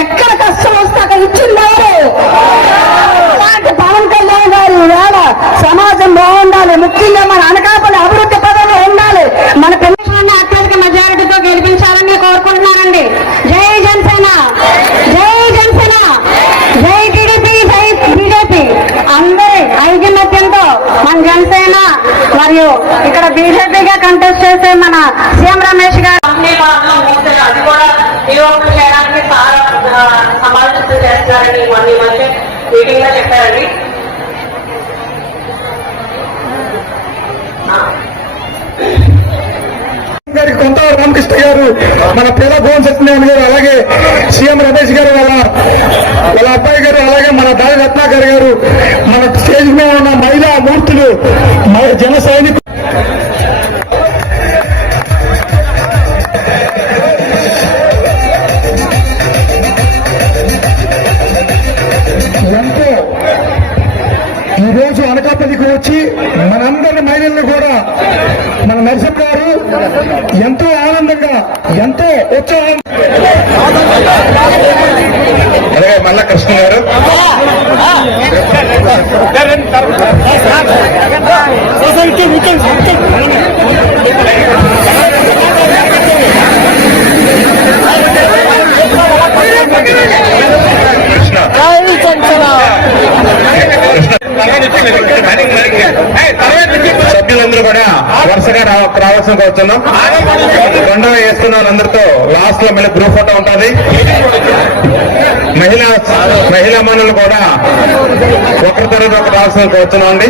ఎక్కడ కష్టం వస్తే అక్కడ ఇచ్చిందారు అలాంటి పవన్ కళ్యాణ్ గారు ఈవేళ సమాజం బాగుండాలి ముఖ్యంగా మన అనకాపల్లి అభివృద్ధి పదంలో ఉండాలి. మన పిల్లలని అత్యధిక మెజారిటీతో గెలిపించాలని కోరుకుంటున్నారండి. జై జనసేన! జై జనసేన! జై టీడీపీ జై బీజేపీ! అందరి ఐకమత్యంతో మన జనసేన మరియు ఇక్కడ బీజేపీగా కంటెస్ట్ చేసే మన సీఎం రమేష్ గారు. అది కూడా చెప్తారండి చేస్తారని మొన్న ఈ మధ్య మీటింగ్లో చెప్పారండి గారికి కొంత రామకృష్ణ గారు మన పేద భువన్ సత్యనారాయణ గారు అలాగే సీఎం రమేష్ గారు వాళ్ళ వాళ్ళ అబ్బాయి గారు అలాగే మన దాడి రత్నాకర్ గారు మన స్టేజ్ మీద ఉన్న మహిళా మూర్తులు జన సైనికులు రా- రావాల్సిన కోరుతున్నాం రెండవ వేస్తున్నాను అందరితో. లాస్ట్లో మళ్ళీ గ్రూప్ ఫోటో ఉంటుంది. మహిళా మహిళా మనులు కూడా ఒకరి తర్వాత ఒకరు రావాల్సిన కోరుతున్నాం అండి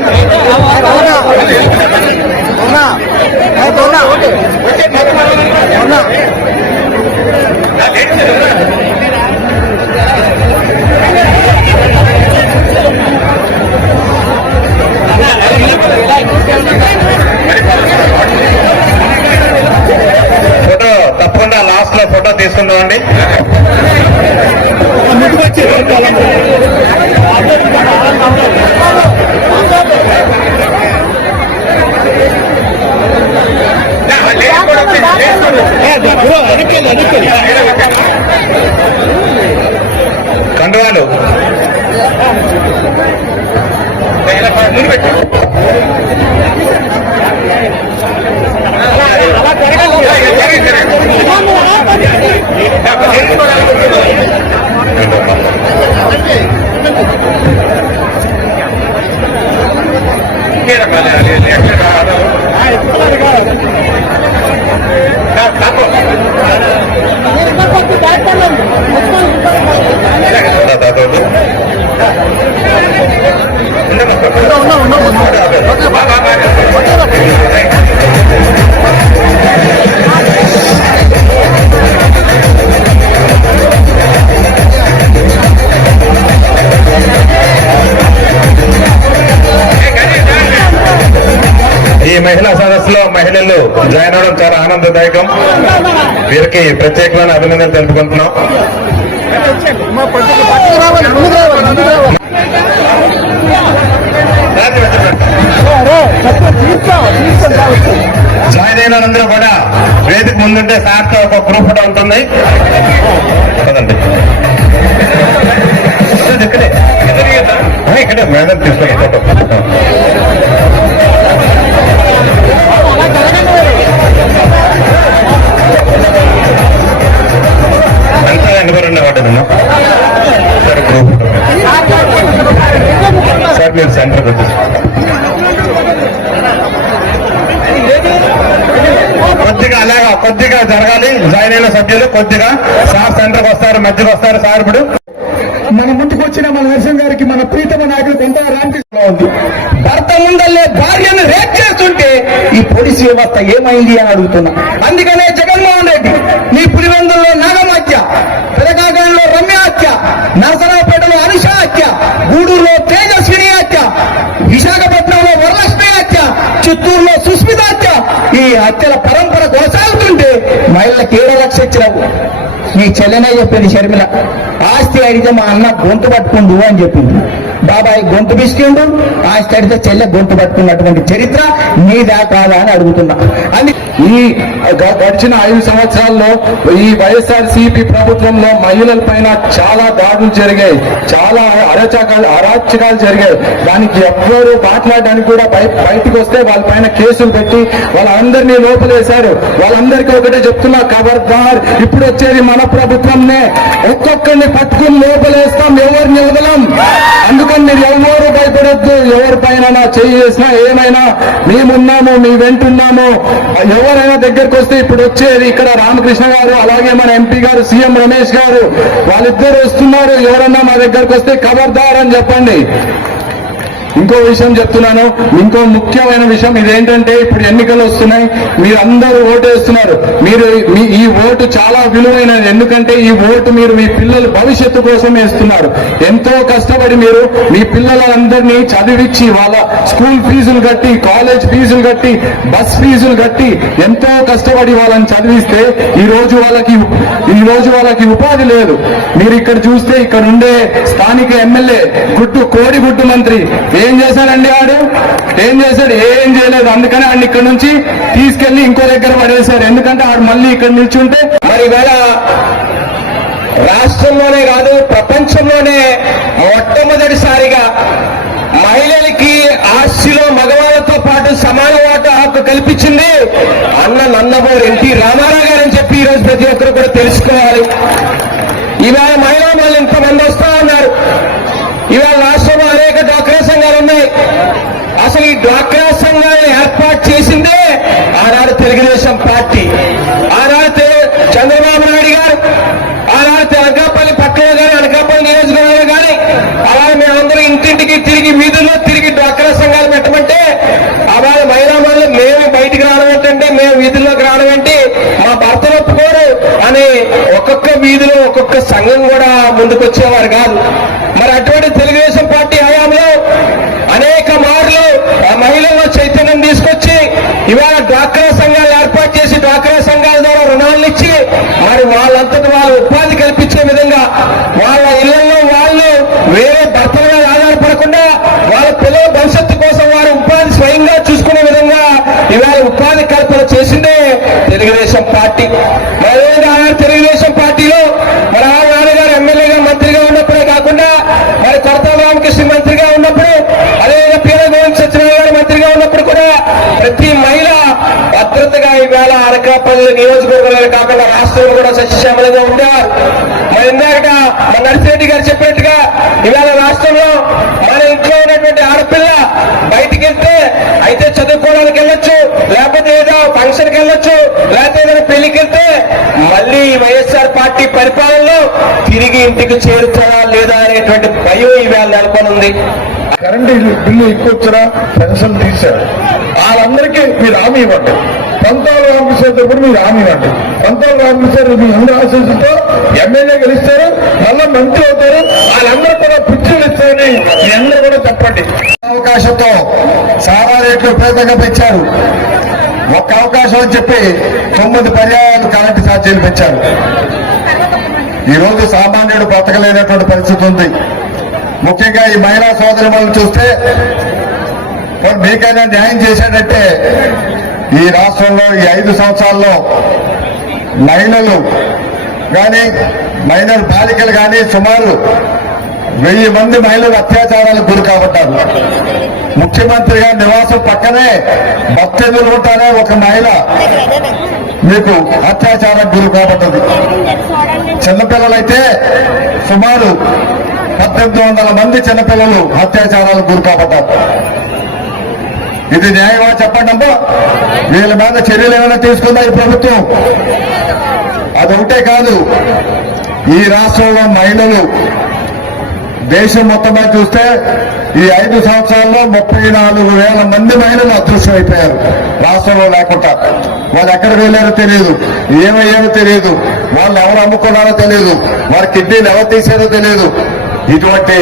ఈ అందరికీ ప్రత్యేకమైన అభినందనలు తెలుపుకుంటున్నాం. జాయిన్ అయిన కూడా వేదిక ముందుంటే సార్తో ఒక గ్రూప్ ఫోటో ఉంటుంది. సభ్యులు కొద్దిగా సార్ సెంటర్కి వస్తారు మధ్యకి వస్తారు. సార్ ఇప్పుడు మన ముందుకు వచ్చిన మన నరసింహ గారికి మన ప్రీతమ నాయకులు కొంత రామకృష్ణ ఉంది భర్త ముందల్లే భార్యను రేప్ చేస్తుంటే ఈ పోలీసు వ్యవస్థ ఏమైంది అని అడుగుతున్నా. అందుకనే జగన్మోహన్ రెడ్డి నీ పులివెందుల్లో నాగమహత్య పెదగాగంలో రమ్య హత్య నరసరావుపేటలో అనుష హత్య గూడూరులో తేజస్విని హత్య విశాఖపట్నంలో వరలక్ష్మి హత్య చిత్తూరులో సుస్మిత హత్య ఈ హత్యల పరంపర కొనసాగుతుంటే మహిళలకు ఏడో లక్ష ఇచ్చినావు నీ చెల్లెనే చెప్పింది షర్మిల ఆస్తి అడిగితే మా అన్న గొంతు పట్టుకుండు అని చెప్పింది. బాబాయ్ గొంతు పిసికిండు ఆస్తి అడిగితే చెల్లె గొంతు పట్టుకున్నటువంటి చరిత్ర నీదా కాదా అని అడుగుతున్నా. అని ఈ గడిచిన ఐదు సంవత్సరాల్లో ఈ వైఎస్ఆర్ సిపి ప్రభుత్వంలో మహిళల పైన చాలా దాడులు జరిగాయి. చాలా అరాచకాలు అరాచకాలు జరిగాయి. దానికి ఎవ్వరు మాట్లాడడానికి కూడా బయటకు వస్తే వాళ్ళ పైన కేసులు పెట్టి వాళ్ళందరినీ లోపలేశారు. వాళ్ళందరికీ ఒకటే చెప్తున్నా ఖబర్దార్ ఇప్పుడు వచ్చేది మన ప్రభుత్వంనే. ఒక్కొక్కరిని పట్టుకుని లోపలేస్తాం ఎవరిని వదలం? అందుకని మీరు ఎవరు భయపడద్దు ఎవరిపైన చెయ్యి చేసినా ఏమైనా మేమున్నాము మీ వెంటున్నాము. ఎవరైనా దగ్గరకు వస్తే ఇప్పుడు వచ్చేది ఇక్కడ రామకృష్ణ గారు అలాగే మన ఎంపీ గారు సీఎం రమేష్ గారు. వాళ్ళిద్దరు వస్తున్నారు. ఎవరన్నా మా దగ్గరకు వస్తే ఖబర్దార్ అని చెప్పండి. ఇంకో విషయం చెప్తున్నాను. ఇంకో ముఖ్యమైన విషయం ఇదేంటంటే ఇప్పుడు ఎన్నికలు వస్తున్నాయి. మీరు అందరూ ఓటు వేస్తున్నారు మీరు ఈ ఓటు చాలా విలువైనది. ఎందుకంటే ఈ ఓటు మీరు మీ పిల్లల భవిష్యత్తు కోసం వేస్తున్నారు ఎంతో కష్టపడి మీరు మీ పిల్లలందరినీ చదివించి వాళ్ళ స్కూల్ ఫీజులు కట్టి కాలేజ్ ఫీజులు కట్టి బస్ ఫీజులు కట్టి ఎంతో కష్టపడి వాళ్ళని చదివిస్తే ఈ రోజు వాళ్ళకి ఈ రోజు వాళ్ళకి ఉపాధి లేదు. మీరు ఇక్కడ చూస్తే ఇక్కడ ఉండే స్థానిక ఎమ్మెల్యే గుడ్డు కోడి గుడ్డు మంత్రి ఏం చేశాడండి వాడు? ఏం చేశాడు? ఏం చేయలేదు. అందుకని ఆడిని ఇక్కడ నుంచి తీసుకెళ్ళి ఇంకో దగ్గర పడేశారు. ఎందుకంటే ఆడు మళ్ళీ ఇక్కడ నిల్చుంటే మరి రాష్ట్రంలోనే కాదు ప్రపంచంలోనే మొట్టమొదటిసారిగా మహిళలకి ఆస్తిలో మగవాళ్ళతో పాటు సమాన వాటా హక్కు కల్పించింది అన్న నన్నబోరు ఎన్టీ రామారావు గారు అని చెప్పి ఈరోజు ప్రతి ఒక్కరు కూడా తెలుసుకోవాలి ఇవాళ మహిళా మళ్ళీ ఇంతమంది వస్తా ఉన్నారు ఇవాళ రాష్ట్రంలో అనేక డ్వాక్రా సంఘాలు ఉన్నాయి అసలు ఈ డ్వాక్రా సంఘాలను ఏర్పాటు చేసిందే ఆనాడు తెలుగుదేశం పార్టీ. ఆనాడు చంద్రబాబు నాయుడు గారు ఆనాడు అనకాపల్లి పట్టణంలో కానీ అనకాపల్లి నియోజకవర్గంలో కానీ అలా మేమందరం ఇంటింటికి తిరిగి వీధుల్లో తిరిగి డ్వాక్రా సంఘాలు పెట్టమంటే అవాళ మహిళా మేము బయటికి రావడం ఏంటంటే మేము వీధుల్లోకి రావడం ఏంటి? మా భర్తలు ఒప్పుకోరు అని ఒక్కొక్క వీధిలో ఒక్కొక్క సంఘం కూడా ముందుకు వచ్చేవారు కాదు. మరి అటువంటి తెలుగుదేశం పార్టీ హయాంలో అనేక మార్లు ఆ మహిళల్లో చైతన్యం తీసుకొచ్చి ఇవాళ డ్వాక్రా సంఘాలు ఏర్పాటు చేసి డ్వాక్రా సంఘాల ద్వారా రుణాలను ఇచ్చి మరి వాళ్ళంతటి వాళ్ళ ఉపాధి కల్పించే విధంగా వాళ్ళ ఇళ్ళలో వాళ్ళు వేరే భర్తల మీద ఆధారపడకుండా వాళ్ళ పిల్లల భవిష్యత్తు కోసం వారు ఉపాధి స్వయంగా చూసుకునే విధంగా ఇవాళ ఉపాధి కల్పన చేసిందే తెలుగుదేశం పార్టీ. మరి తెలుగుదేశం పార్టీలో మరి ఆ నాన్నగారు ఎమ్మెల్యేగా మంత్రిగా ఉన్నప్పుడే కాకుండా మరి కొరత రామకృష్ణ మంత్రిగా ఉన్నప్పుడు అదేవిధంగా పీర గోవింద్ సత్యనారాయణ మంత్రిగా ఉన్నప్పుడు కూడా ప్రతి మహిళ భద్రతగా ఈవేళ అనకాపల్లి నియోజకవర్గాలు కాకుండా రాష్ట్రంలో కూడా సస్యశ్యామలంగా ఉంటారు. మరి ఇందాక మన నర్సిరెడ్డి గారు చెప్పినట్టుగా ఈవేళ రాష్ట్రంలో మన ఇంట్లో ఉన్నటువంటి ఆడపిల్ల బయటికి వెళ్తే అయితే చదువుకోవడానికి వెళ్ళొచ్చు లేకపోతే ఏదో ఫంక్షన్కి వెళ్ళొచ్చు లేకపోతే ఏదైనా పెళ్ళికి వెళ్తే మళ్ళీ ఈ వైఎస్ఆర్ పార్టీ పరిపాలనలో తిరిగి ఇంటికి చేరుతారా లేదా అనేటువంటి భయం ఈవేళ నెలకొని ఉంది కరెంటు బిల్లు ఎక్కువ వచ్చినా పెన్షన్ తీశారు. వాళ్ళందరికీ మీరు హామీ ఇవ్వండి. పంతాలు రామకృష్ణ కూడా మీరు హామీ ఇవ్వండి పంతాలు రామకృష్ణ మీ అందరూ ఆశీస్సుతో ఎమ్మెల్యే గెలుస్తారు మళ్ళా మంత్రి అవుతారు వాళ్ళందరూ కూడా పిచ్చులు ఇస్తారని మీ అందరూ కూడా చెప్పండి. అవకాశంతో చాలా రేట్లు విపరీతంగా పెంచారు. ఒక్క అవకాశం అని చెప్పి తొమ్మిది పర్యాయాలు కరెంటు ఛార్జీలు పెంచారు. ఈ రోజు సామాన్యుడు బ్రతకలేనటువంటి పరిస్థితి ఉంది. ముఖ్యంగా ఈ మహిళా సోదరి చూస్తే మీకైనా న్యాయం చేశాడంటే ఈ రాష్ట్రంలో ఈ ఐదు సంవత్సరాల్లో మహిళలు కానీ మైనర్ బాలికలు కానీ సుమారు వెయ్యి మంది మహిళలు అత్యాచారాలకు గురి కాబట్టారు ముఖ్యమంత్రి గారి నివాసం పక్కనే భక్తులు ఉంటారే ఒక మహిళ మీకు అత్యాచారం గురి కాబట్టదు చిన్నపిల్లలైతే సుమారు పద్దెనిమిది వందల మంది చిన్నపిల్లలు అత్యాచారాలకు గురి కాబట్టారు ఇది న్యాయమా చెప్పండి అమ్మా వీళ్ళ మీద చర్యలు ఏమైనా తీసుకుందా ఈ ప్రభుత్వం? అదొకటే కాదు ఈ రాష్ట్రంలో మహిళలు దేశం మొత్తం చూస్తే ఈ ఐదు సంవత్సరాల్లో ముప్పై నాలుగు వేల మంది మహిళలు అదృశ్యం అయిపోయారు రాష్ట్రంలో లేకుండా. వాళ్ళు ఎక్కడ వెళ్ళారో తెలియదు. ఏమయ్యారో తెలియదు. వాళ్ళు ఎవరు అమ్ముకున్నారో తెలియదు. వారి కిడ్నీలు ఎవరు తీసారో తెలియదు. ఇటువంటి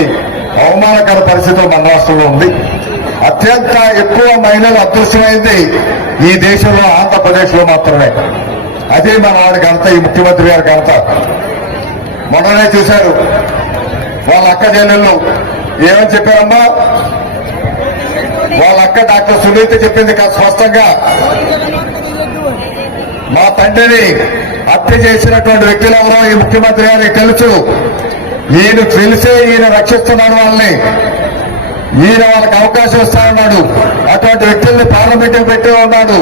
అవమానకర పరిస్థితులు మన రాష్ట్రంలో ఉంది. అత్యంత ఎక్కువ మహిళలు అదృశ్యమైంది ఈ దేశంలో ఆంధ్రప్రదేశ్లో మాత్రమే. అదే మన వాడి ఘనత ఈ ముఖ్యమంత్రి గారి ఘనత. మొన్ననే చూశారు. వాళ్ళ అక్క జైలు ఏమని చెప్పారమ్మా? వాళ్ళ అక్క డాక్టర్ సునీత చెప్పింది కాస్త స్పష్టంగా. మా తండ్రిని హత్య చేసినటువంటి వ్యక్తులు ఎవరో ఈ ముఖ్యమంత్రి గారికి తెలుసు. ఈయన తెలిసే ఈయన రక్షిస్తున్నాడు వాళ్ళని. ఈయన వాళ్ళకి అవకాశం ఇస్తా ఉన్నాడు అటువంటి వ్యక్తుల్ని పార్లమెంట్ పెట్టి ఉన్నాడు.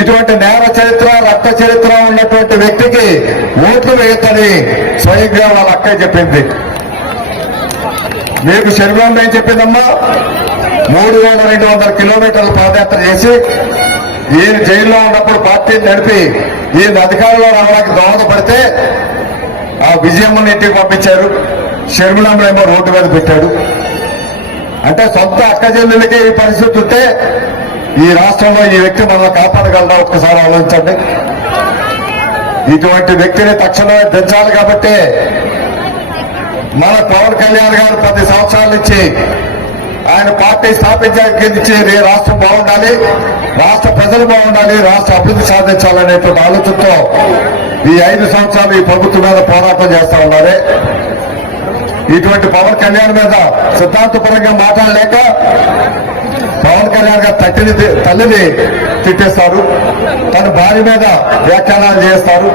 ఇటువంటి నేర చరిత్ర రక్త చరిత్ర ఉన్నటువంటి వ్యక్తికి ఓట్లు వేయొద్దని స్వయంగా వాళ్ళ అక్క చెప్పింది. మీకు శరీరంలో ఏం చెప్పిందమ్మా మూడు వేల రెండు వందల కిలోమీటర్లు పాదయాత్ర చేసి ఈయన జైల్లో ఉన్నప్పుడు పార్టీని నడిపి ఈయన అధికారంలో రావడానికి దోహదపడితే ఆ విజయమ్మని ఇంటికి పంపించారు. షర్మిలమ్మనేమో రోడ్డు మీద పెట్టాడు. అంటే సొంత అక్క ఈ పరిస్థితి ఉంటే ఈ రాష్ట్రంలో ఈ వ్యక్తి మనల్ని కాపాడగలరా? ఒక్కసారి ఆలోచించండి. ఇటువంటి వ్యక్తిని తక్షణమే దించాలి కాబట్టి మన పవన్ కళ్యాణ్ గారు పది సంవత్సరాల నుంచి ఆయన పార్టీ స్థాపించాక రాష్ట్రం బాగుండాలి రాష్ట్ర ప్రజలు బాగుండాలి రాష్ట్ర అభివృద్ధి సాధించాలనేటువంటి ఆలోచనతో ఈ ఐదు సంవత్సరాలు ఈ ప్రభుత్వం మీద పోరాటం చేస్తా ఉన్నారు. ఇటువంటి పవన్ కళ్యాణ్ మీద సిద్ధాంతపరంగా మాట్లాడలేక పవన్ కళ్యాణ్ గారు తట్టిని తల్లిని తిట్టేస్తారు. తన భార్య మీద వ్యాఖ్యానాలు చేస్తారు.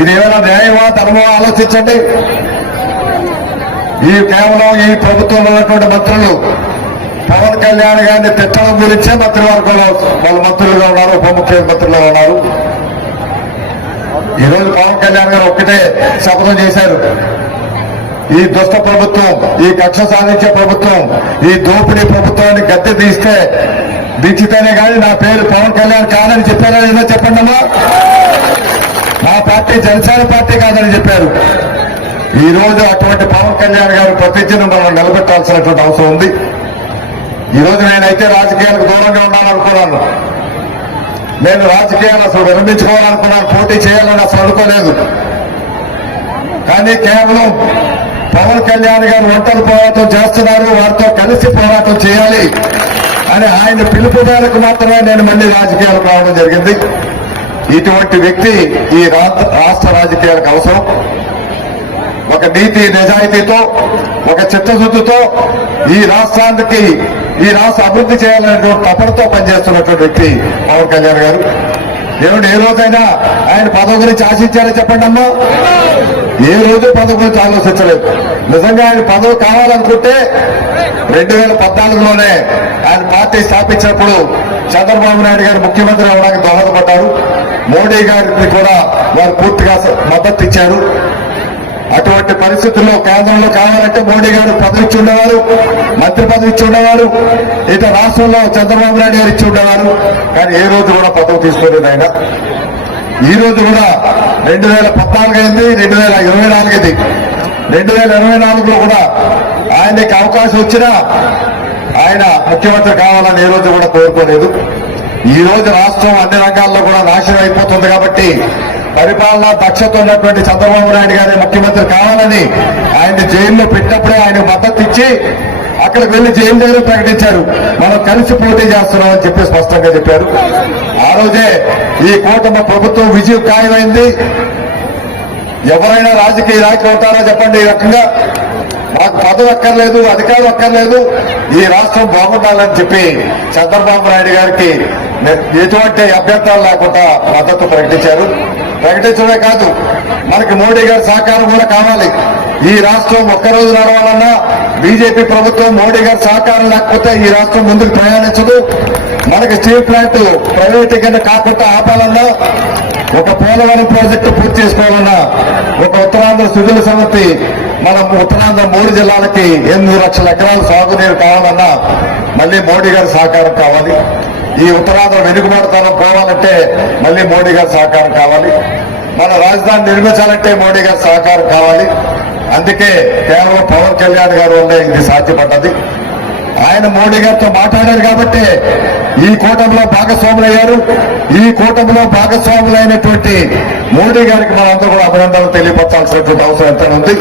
ఇది ఏమైనా న్యాయమా ధర్మమా ఆలోచించండి. ఈ కేవలం ఈ ప్రభుత్వంలో ఉన్నటువంటి మంత్రులు పవన్ కళ్యాణ్ గారిని తిట్టడం గురించే మంత్రివర్గంలో వాళ్ళ మంత్రులుగా ఉన్నారు ఉప ముఖ్యమంత్రులుగా ఉన్నారు. ఈరోజు పవన్ కళ్యాణ్ గారు ఒక్కటే శపథం చేశారు. ఈ దుష్ట ప్రభుత్వం ఈ కక్ష సాధించే ప్రభుత్వం ఈ దోపిడీ ప్రభుత్వాన్ని గద్దె తీస్తే దించితేనే కానీ నా పేరు పవన్ కళ్యాణ్ కాదని చెప్పారా ఏదో చెప్పండి అమ్మా? నా పార్టీ జనసేన పార్టీ కాదని చెప్పారు. ఈ రోజు అటువంటి పవన్ కళ్యాణ్ గారి ప్రతిజ్ఞను మనం నిలబెట్టాల్సినటువంటి అవసరం ఉంది. ఈ రోజు నేనైతే రాజకీయాలకు దూరంగా ఉండాలనుకున్నాను. నేను రాజకీయాలు అసలు విరమించుకోవాలనుకున్నాను పోటీ చేయాలని అసలు అనుకోలేదు. కానీ కేవలం పవన్ కళ్యాణ్ గారు ఒంటరి పోరాటం చేస్తున్నారు వారితో కలిసి పోరాటం చేయాలి అని ఆయన పిలుపు మేరకు మాత్రమే నేను మళ్ళీ రాజకీయాలకు రావడం జరిగింది. ఇటువంటి వ్యక్తి ఈ రాష్ట్ర రాజకీయాలకు అవసరం. ఒక నీతి నిజాయితీతో ఒక చిత్తశుద్ధితో ఈ రాష్ట్రానికి ఈ రాష్ట్ర అభివృద్ధి చేయాలనేటువంటి తపనతో పనిచేస్తున్నటువంటి వ్యక్తి పవన్ కళ్యాణ్ గారు. ఏమిటి ఏ రోజైనా ఆయన పదవి గురించి ఆశించారని చెప్పండి అమ్మా ఏ రోజు పదవి గురించి ఆలోచించలేదు నిజంగా ఆయన పదవి కావాలనుకుంటే రెండు వేల పద్నాలుగులోనే ఆయన పార్టీ స్థాపించినప్పుడు చంద్రబాబు నాయుడు గారు ముఖ్యమంత్రి అవడానికి దోహదపడ్డారు. మోడీ గారికి కూడా వారు పూర్తిగా మద్దతు ఇచ్చారు. అటువంటి పరిస్థితుల్లో కేంద్రంలో కావాలంటే మోడీ గారు పదవి ఇచ్చి ఉండేవారు మంత్రి పదవి ఇచ్చి ఉండేవారు ఇక రాష్ట్రంలో చంద్రబాబు నాయుడు గారు ఇచ్చి ఉండేవారు. కానీ ఏ రోజు కూడా పదవి తీసుకోలేదు ఆయన. ఈ రోజు కూడా రెండు వేల పద్నాలుగు అయింది రెండు వేల ఇరవై నాలుగు అయింది. రెండు వేల ఇరవై నాలుగులో కూడా ఆయనకి అవకాశం వచ్చినా ఆయన ముఖ్యమంత్రి కావాలని ఏ రోజు కూడా కోరుకోలేదు. ఈ రోజు రాష్ట్రం అన్ని రంగాల్లో కూడా నాశనం అయిపోతుంది కాబట్టి పరిపాలన దక్షత ఉన్నటువంటి చంద్రబాబు నాయుడు గారి ముఖ్యమంత్రి కావాలని ఆయన జైల్లో పెట్టినప్పుడే ఆయన మద్దతు ఇచ్చి అక్కడికి వెళ్ళి జైలు దగ్గర ప్రకటించారు. మనం కలిసి పోటీ చేస్తున్నాం అని చెప్పి స్పష్టంగా చెప్పారు. ఆ రోజే ఈ కూటమి ప్రభుత్వం విజయం ఖాయమైంది. ఎవరైనా రాజకీయ నాయకులు అవుతారా చెప్పండి ఈ రకంగా? మాకు పదవి అక్కర్లేదు అధికారం అక్కర్లేదు. ఈ రాష్ట్రం బాగుండాలని చెప్పి చంద్రబాబు నాయుడు గారికి ఎటువంటి అభ్యంతరాలు లేకుండా మద్దతు ప్రకటించారు. ప్రకటించడమే కాదు మనకి మోడీ గారి సహకారం కూడా కావాలి. ఈ రాష్ట్రం ఒక్కరోజు నడవాలన్నా బీజేపీ ప్రభుత్వం మోడీ గారి సహకారం లేకపోతే ఈ రాష్ట్రం ముందుకు ప్రయాణించదు. మనకి స్టీల్ ప్లాంట్ ప్రైవేటీకరణ కాకుండా ఆపాలన్నా ఒక పోలవరం ప్రాజెక్టు పూర్తి చేసుకోవాలన్నా ఒక ఉత్తరాంధ్ర సుజల సమితి మన ఉత్తరాంధ్ర మూడు జిల్లాలకి ఎనిమిది లక్షల ఎకరాల సాగునీరు కావాలన్నా మళ్ళీ మోడీ గారి సహకారం కావాలి. ఈ ఉత్తరాంధ్ర వెనుకబడతనం పోవాలంటే మళ్ళీ మోడీ గారి సహకారం కావాలి. మన రాజధాని నిర్మించాలంటే మోడీ గారి సహకారం కావాలి. అందుకే కేవలం పవన్ కళ్యాణ్ గారు ఉండే ఇది సాధ్యపడ్డది. ఆయన మోడీ గారితో మాట్లాడారు కాబట్టి ఈ కూటమిలో భాగస్వాములయ్యారు. ఈ కూటమిలో భాగస్వాములైనటువంటి మోడీ గారికి మనందరూ కూడా అభినందనలు తెలియపరచాల్సినటువంటి అవసరం ఎంత ఉంది.